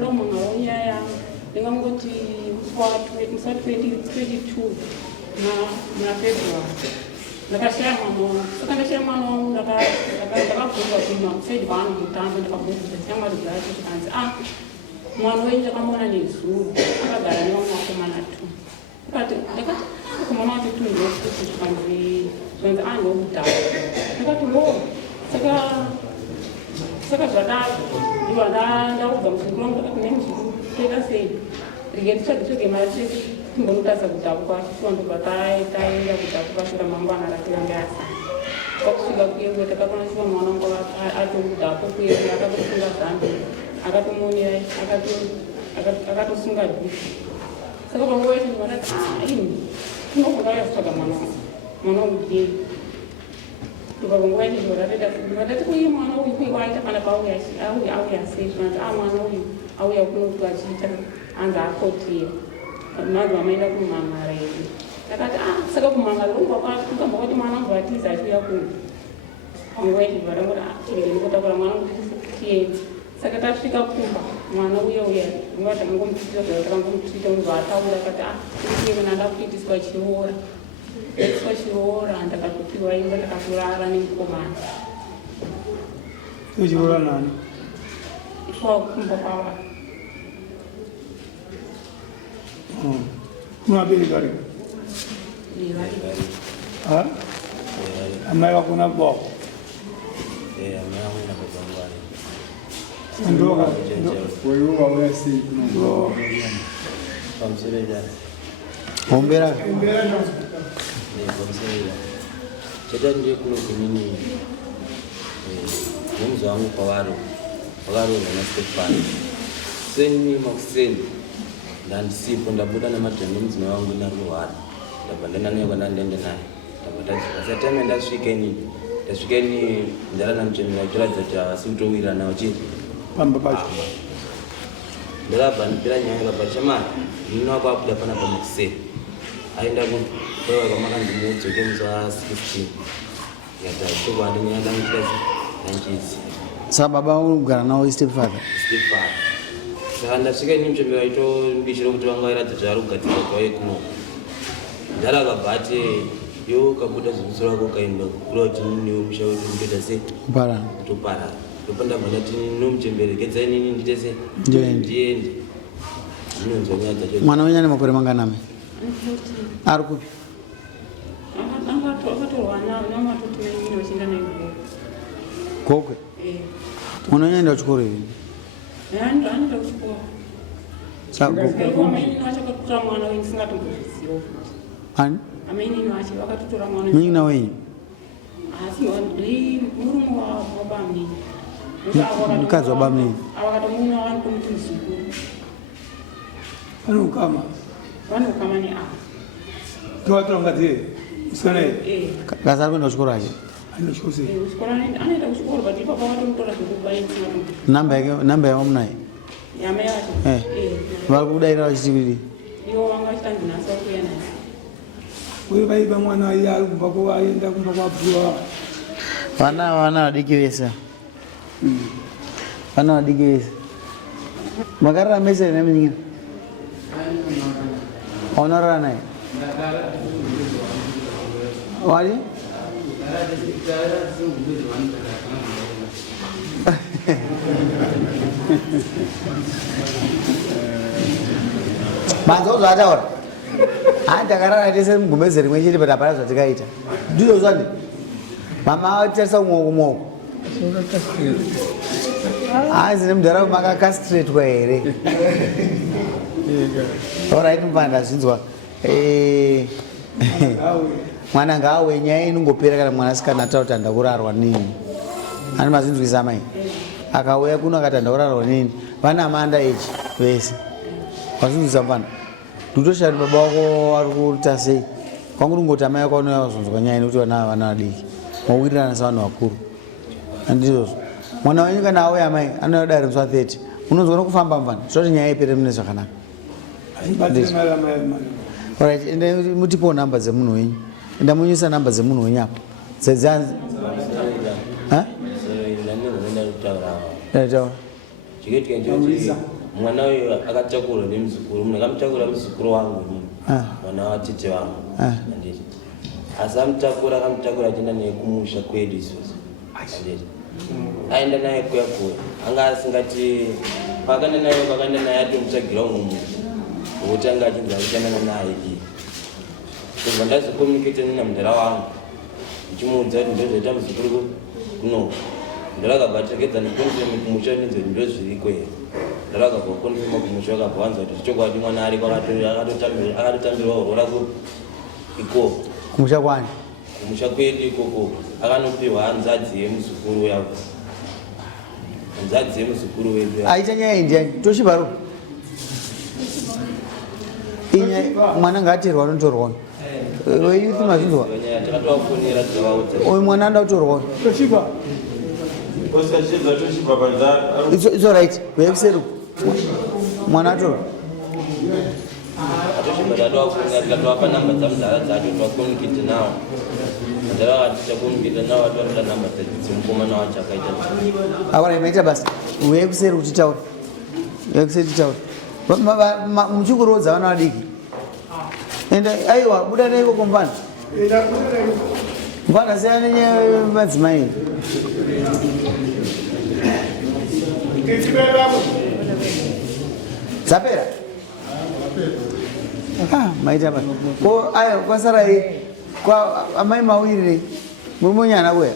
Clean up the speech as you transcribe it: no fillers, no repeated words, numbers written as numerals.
Roma ngaunyaya ndingangoti kwa 2022 na February nakashaya mwana saka ndashaya mwana ndakabvunzwa kuti mafedi vanhu mutambo ndakabvunza shamwari dzacho tikanzi mwana wenyu ndakamona nezuro akagara nevamwe vakomana 2 ndakati vakomana vacho 2 ndokuti zvikanzi ndokudhara ndakati saka zvadaro ndiwa ndaudza muzukuru wangu ndakati ne muzukuru toita sei rege titsvage mari chete timbonotasa kudhabuka tiwandobva taenda kudhabuka sura mangwana ratiranga asa kwakusvika kuyewe takakona chiva mwana wangu atokudhako kuyewe akatosunga zambi akatomonera akatosunga dhuku saka panguva yacho ndikatati ini tinokuda yakutsvaga mwana wekudini panguva yacho ndikatati kuye mwana uyu kuiwaita kana pauya sei zvinati mwana uyu auya kunokuti achiita anzi akotera manzi vamaenda kumamara yedu takati saka kumamara ukamba kuti mwana wangu atiza achiuya kuno panguva yacho ndikatangoti chirikutaura mwana wangu tiende saka tasvika kumba mwana uya nguva takangomutitira takangomutita munhu ataura akati iye nanda kuitiswa chiora ndaiswa chiora ndakatopiwa imba ndakatorara nemukomana uchiroora nani kumba kwava kunabereka riko amai vakona bwako ndoka wewe wauya sei pamserera ombera cheta ndiye kuno kunini mumzi wangu kwavaro na Stefani seni makuseni ndandisipo ndabuda namadhani mudzimai wangu naruhwara ndabva ndananekwa ndandiende naye ndabva ndasvikeni ndara namuchemera kutoratidza kuti havasi kutowira nawo chii pamba pacho ndakabva ndipira nyaya ikabva chamari ndino akwakuda pana pamukuseni aenda kutoa kwamakandimuudzoke musi wa 16 yatashokwa ndinyaya ndangikazi nanchizi sa baba ugara nawo stepfather saka ndasvika ini muchembera aito ndishiro kuti vanga vairadza zvavari kugadzira kwauye kuno ndara akabva ati yo kabuda ziviso rako kaenda kukura kuti niwo musha wedu nditoita sei toparara ndopa ndabva ndati nomuchemberedzai nini ndite sei ndiende ndinonzwa nyaya dzacho. Mwana wenyu ane makore manganai? Ari kupi? akatorwa namatoti menyu vachienda naye Gokwe. Mwana wenyu aenda kuchikoro here? Anoenda kuchikoro. Saka Gokwe amainini vacho vakatotora mwana wenyu singatozviziva. Ani? Amainini vacho vakatotora mwana wenyu na wenyu? Asi murume wabamini. Mukadzi wabamini. Avakatomuna vanhu kumuti Muzukuru. Vanokama? Vanokama neavo. Tovatora mukadzi musikana here? Kasi ari kuenda kuchikoro acho? Anoenda kuchikoro sei? Anoenda kuchikoro but ipapa vatomutora zvekubaisa. Namba yavamunaye? Yamai vacho? Vari kudaira vachiti? Ivo vanga vachitanga nhasi vakuuya naye. Uye vaiva mwana iye ari kubva kwaenda kumba kwabviwa. Vana vadiki vese. Vana vadiki vese. Makarara mese nemunyika? Unorara naye? Wali? Manzo zvataura. Takarara tese mugumeze rimwe chete but hapana zvatikaita. Ndizvo zvandi. Mama atarisa kumoko. Hanzi nemudhara makakastretwa here. Alright mupanda zvinzwa. Mwana ngaawe nyaya inongopera kana mwana asikana ataura kuti ndakurarwa nini. Ani mazinzwisa mai. Akauya kuno akati ndakurarwa nini. Vana manda echi vese. Mazinzwisa mupanda. Ndotoshari baba wako ari kuita sei? Kwangu ngoti amai wako anozonzwa nyaya inokuti vana vadiki. Mwawirirana savanhu vakuru. Andizvozvo. Mwana wenyu kana auya amai anoda rimswa 30. Unonzwa nokufamba mvana. Zvoti nyaya ipere mune zvakanaka. Alright, ende mutipo namba dzemunhu wenyu. Enda munyisa namba dzemunhu wenyu apo. Dzedzanzi. Ha? Taura. chikuitika nchekuti mwana uyo akatakura nemuzukuru munhu akamutakura muzukuru wangu mwana watete wangu anditi asi amutakura akamutakura achienda naye kumusha kwedu isusu anditi aenda naye kuya anga asingati pakaenda naye atomutsvagira umwe munhu wokuti anga achinza kuchanana naye kubva ndazokomuniketa namudhara wangu ndichimuudza kuti ndozvaita muzukuru kuno ndarakabva kumusha ndo zviriko here ndarakabva konfema kumusha akabva wanza kuti zvichokwadi mwana ariko akatotambirwa rora ikoko kumusha kwani kumusha kwedu ikoko akanopiwa hanzadzi yemuzukuru yavo hanzadzi yemuzukuru wedu aita nyaya indiani tochibaro mwana ngaatirwa notorwa weyuthi mazvinzwa takatovafonera tikavaudza uyu mwana anda kutorwa it's all right weekuseru mwana atorwa atoshiba tatavafonera tikatovapa namba dzamudhara dzacho tavakomunikete nawo ndara tichakomuniketa nawo atovaita namba dzemukomana wacho akaita akona maita basa weekuseru kuti taura weekuseru titaura muchikurodza vana vadiki ende aiwa buda naiko kumbana mbana siyana nenyaya madzimai dzapera maita basa ko ayo kwasarai kwa amai mawiri muri munyana kuya